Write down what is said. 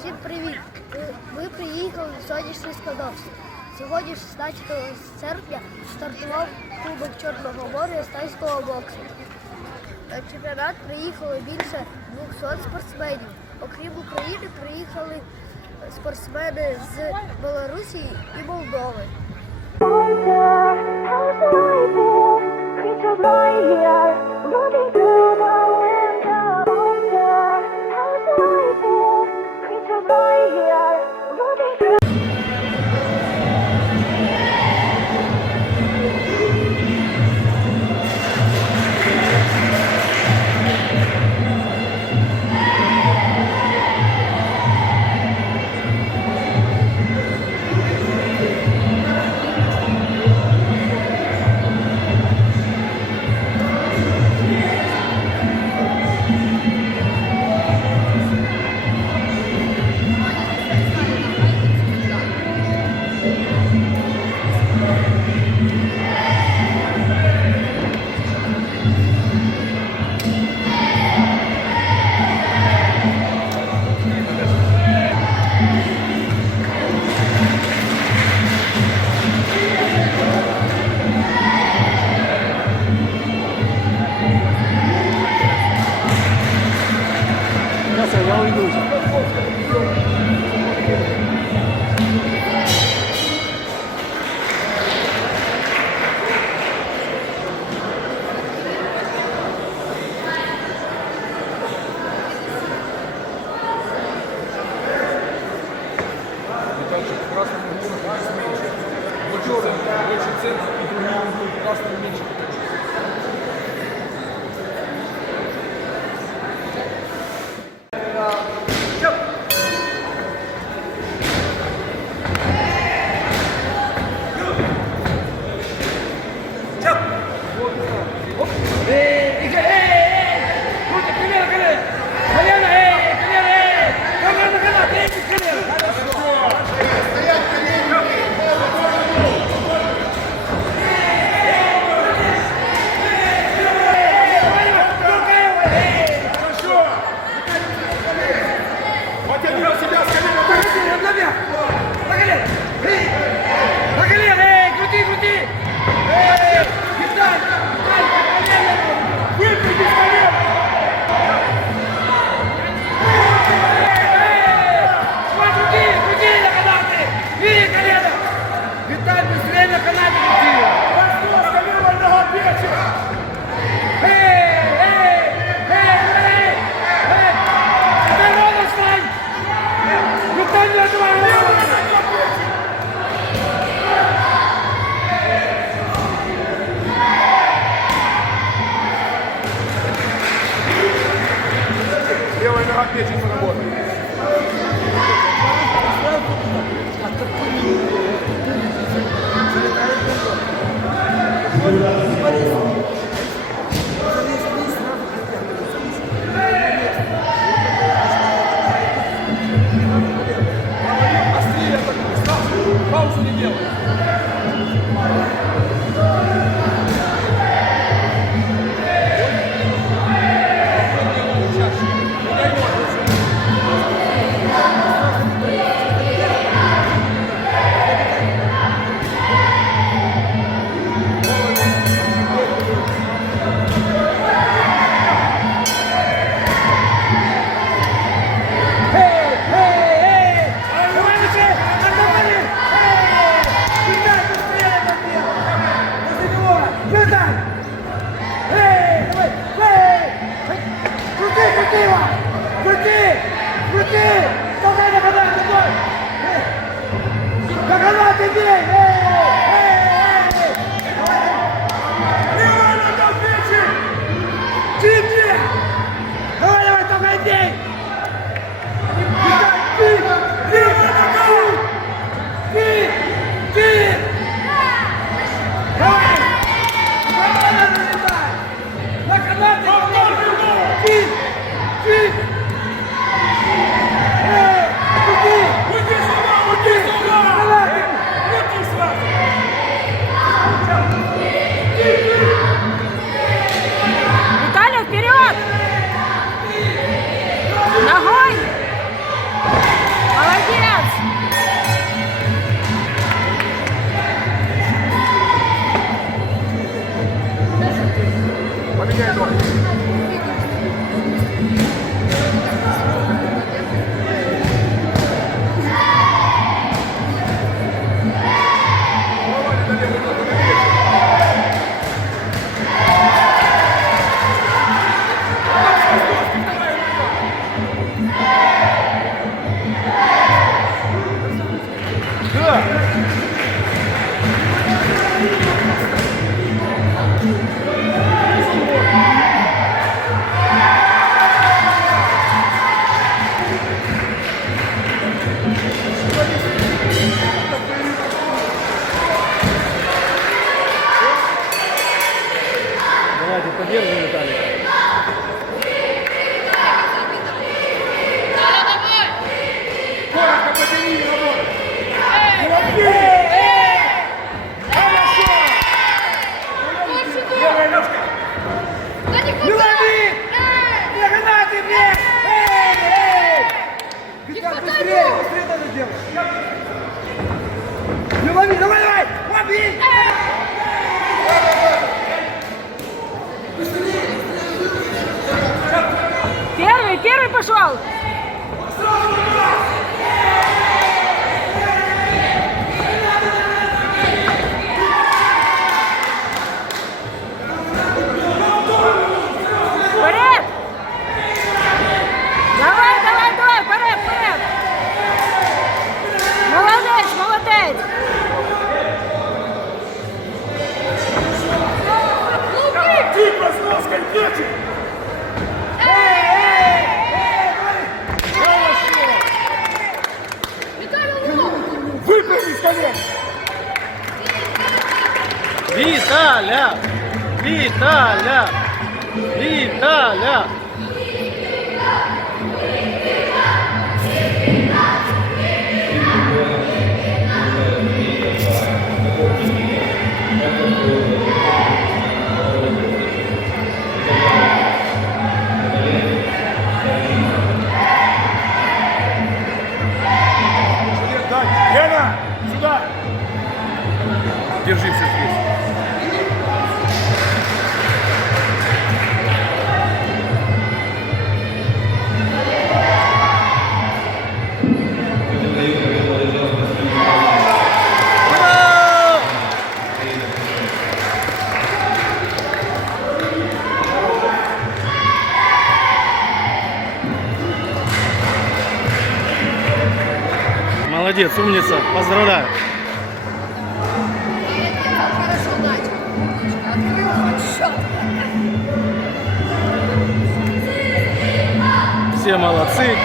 Всім привіт! Ви приїхали в сонячний Скадовський. Сьогодні, 16 серпня, стартував Кубок Чорного моря з тайського боксу. На чемпіонат приїхало більше 200 спортсменів. Окрім України, приїхали спортсмени з Білорусі і Молдови. Я уйду уже. Красным углом меньше. Вот черный больше центр и другие углы красным меньше. Поменяй ногу. Голова не налево, ногу налево. Да. Давайте поддержим Виталика. Коротко потяни и работай. Левая ножка. Не лови! Не гранаты, блядь! Эй! Виталь, быстрее! Быстрее надо делать! Не лови! Давай, давай! Лови! Первый пошел! Вперед! Давай, вперед! Молодець! Типа с ноской печи. Выпрыгни с колен. Виталя! Виталя! Виталя! Лена, сюда. Держись здесь. Молодец, умница, поздравляю. Хорошо начал. Все молодцы.